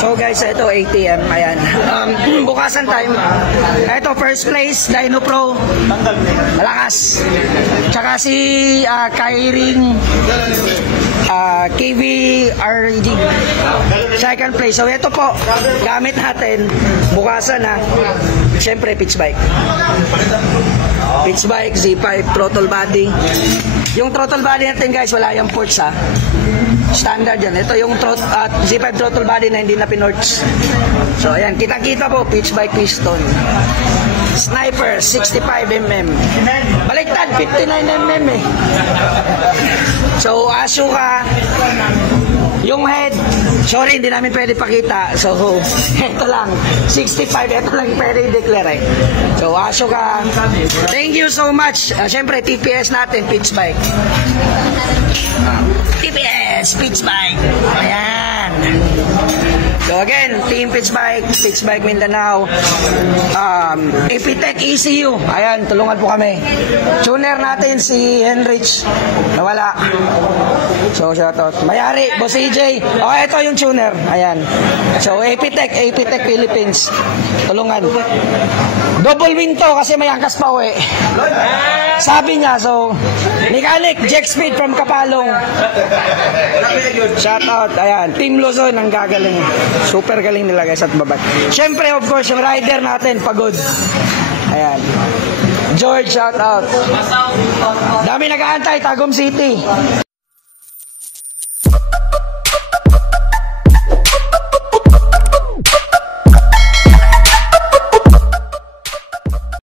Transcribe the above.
So guys, ito ATM, ayan. Bukasan time. Ito first place, Dino Pro. Malakas. Tsaka si Kairing KVRG. Second place. So ito po, gamit natin. Bukasan ha. Siyempre, pitch bike. Pitch bike, Z5, throttle body. Yung throttle body natin guys, wala yung ports ha. Standard yan. Ito yung Z5 throttle body na hindi na pinorts. So ayan, kita-kita po, pitch bike piston. Sniper, 65mm. Baliktad, 59mm eh. So, Asuka, yung head, sorry, hindi namin pwede pakita. So, ito lang, 65, ito lang pwede i-declare eh. So, Asuka, thank you so much. Siyempre, TPS natin, pitch bike. TPS, pitch bike. Ayan. So again, Team Pitch Bike Mindanao, Epitech ECU, ayan, tulungan po kami. Tuner natin si Henrich, nawala. So shoutout. Mayari, Boss AJ. Oh, ito yung tuner, ayan. So Epitech Philippines, tulungan. Double win to kasi may angkas pa uwi. Sabi niya, so mechanic, Jack Speed from Kapalong. Shoutout, ayan. Team Luzon ang gagaling. Super galing nila guys at babat. Siyempre, of course, yung rider natin, pagod. Ayan. George, shoutout. Dami nag-aantay, Tagum City.